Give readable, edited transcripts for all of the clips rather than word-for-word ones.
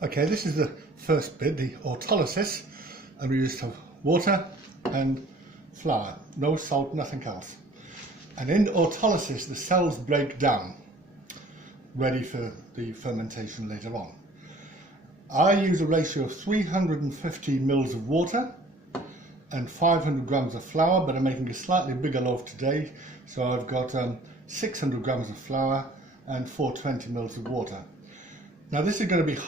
Okay, this is the first bit, the autolysis, and we just have water and flour, no salt, nothing else. And in autolysis the cells break down, ready for the fermentation later on. I use a ratio of 350 mils of water and 500 grams of flour, but I'm making a slightly bigger loaf today, so I've got 600 grams of flour and 420 mils of water. Now this is going to be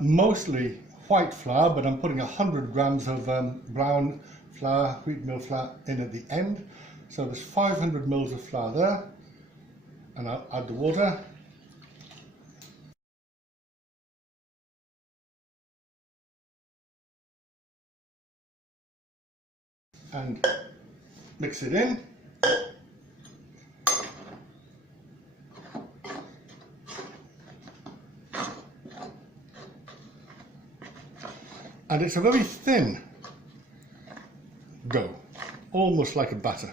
mostly white flour, but I'm putting 100 grams of brown flour, wheatmeal flour, in at the end. So there's 500 mils of flour there, and I'll add the water. And mix it in. And it's a very thin dough, almost like a batter.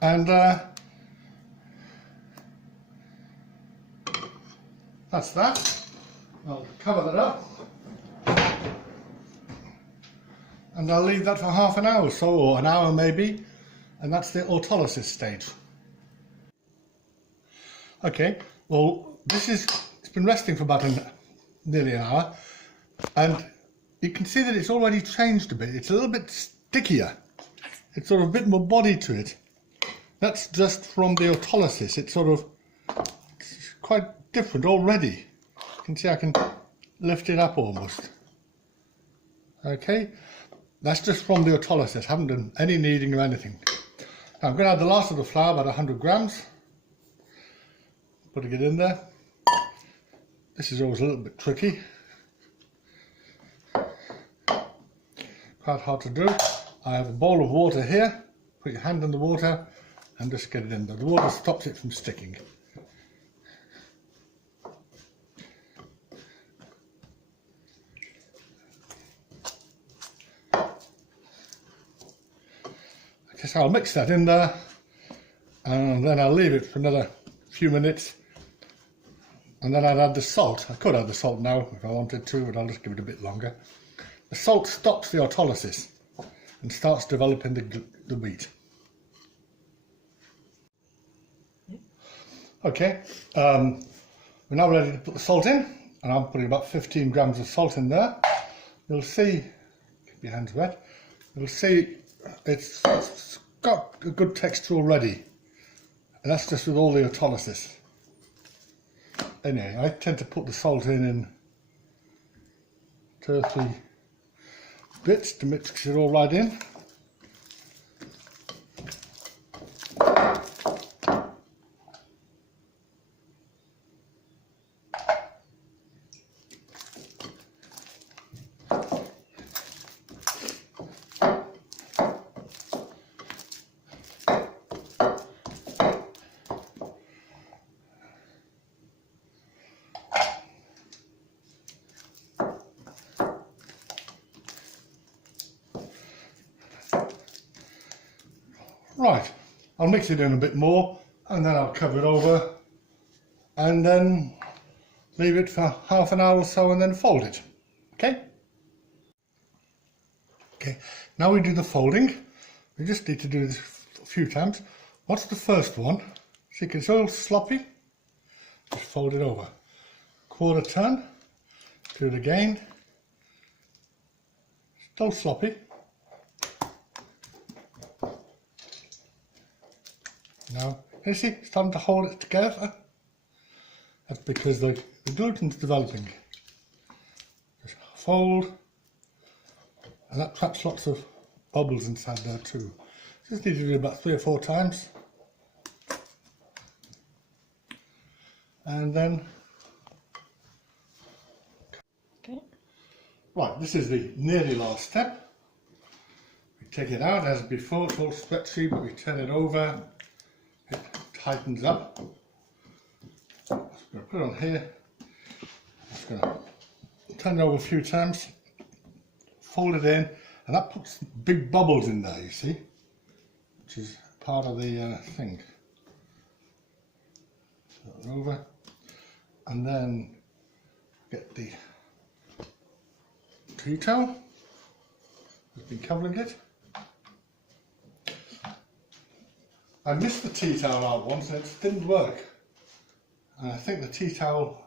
And that's that. I'll cover that up and I'll leave that for half an hour or so, or an hour maybe, and that's the autolysis stage. Okay, well it's been resting for about nearly an hour, and you can see that it's already changed a bit. It's a little bit stickier. It's sort of a bit more body to it. That's just from the autolysis. It's quite different already. You can see I can lift it up almost. Okay, that's just from the autolysis. Haven't done any kneading or anything. Now I'm going to add the last of the flour, about 100 grams. Putting it in there. This is always a little bit tricky. Quite hard to do. I have a bowl of water here. Put your hand in the water and just get it in there. The water stops it from sticking. Okay, so I'll mix that in there, and then I'll leave it for another few minutes, and then I'll add the salt. I could add the salt now if I wanted to, but I'll just give it a bit longer. The salt stops the autolysis and starts developing the wheat. Okay, we're now ready to put the salt in, and I'm putting about 15 grams of salt in there. You'll see, keep your hands wet, you'll see it's got a good texture already, and that's just with all the autolysis. Anyway, I tend to put the salt in 2 or 3 bits to mix it all right in. Right, I'll mix it in a bit more, and then I'll cover it over and then leave it for half an hour or so, and then fold it. Okay? Okay, now we do the folding. We just need to do this a few times. What's the first one? See, it's all sloppy. Just fold it over. Quarter turn. Do it again. Still sloppy. Now, you see, it's starting to hold it together. That's because the gluten's developing. Just fold, and that traps lots of bubbles inside there too. Just need to do it about 3 or 4 times. And then, okay. Right, this is the nearly last step. We take it out as before, it's all stretchy, but we turn it over. It tightens up, going to put it on here. Just going to turn it over a few times, fold it in, and that puts big bubbles in there, you see, which is part of the thing. Turn it over, and then get the tea towel. I've been covering it. I missed the tea towel out once and it didn't work. And I think the tea towel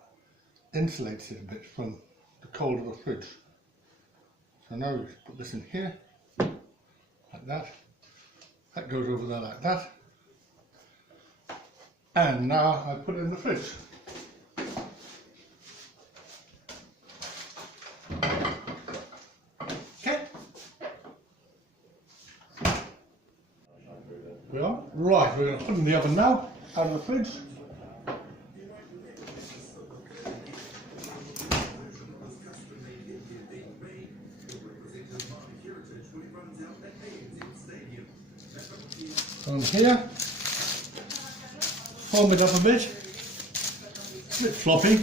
insulates it a bit from the cold of the fridge. So now we put this in here, like that. That goes over there like that. And now I put it in the fridge. Okay. We are. Right, we're going to put it in the oven now, out of the fridge. On here, foam it up a bit, it's a bit floppy,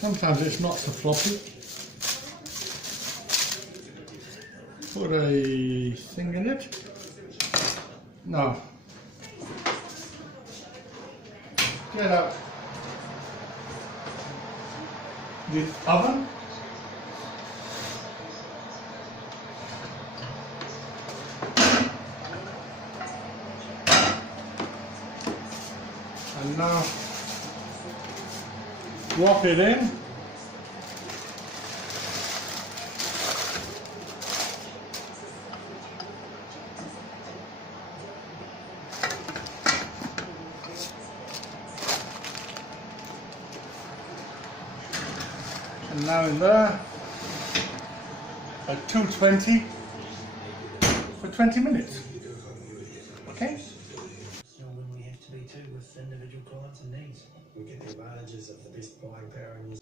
sometimes it's not so floppy. Put a thing in it, now, get out the oven. And now drop it in. And now in there at 220 for 20 minutes. Okay? With individual clients and needs. We get the advantages of the best buying power and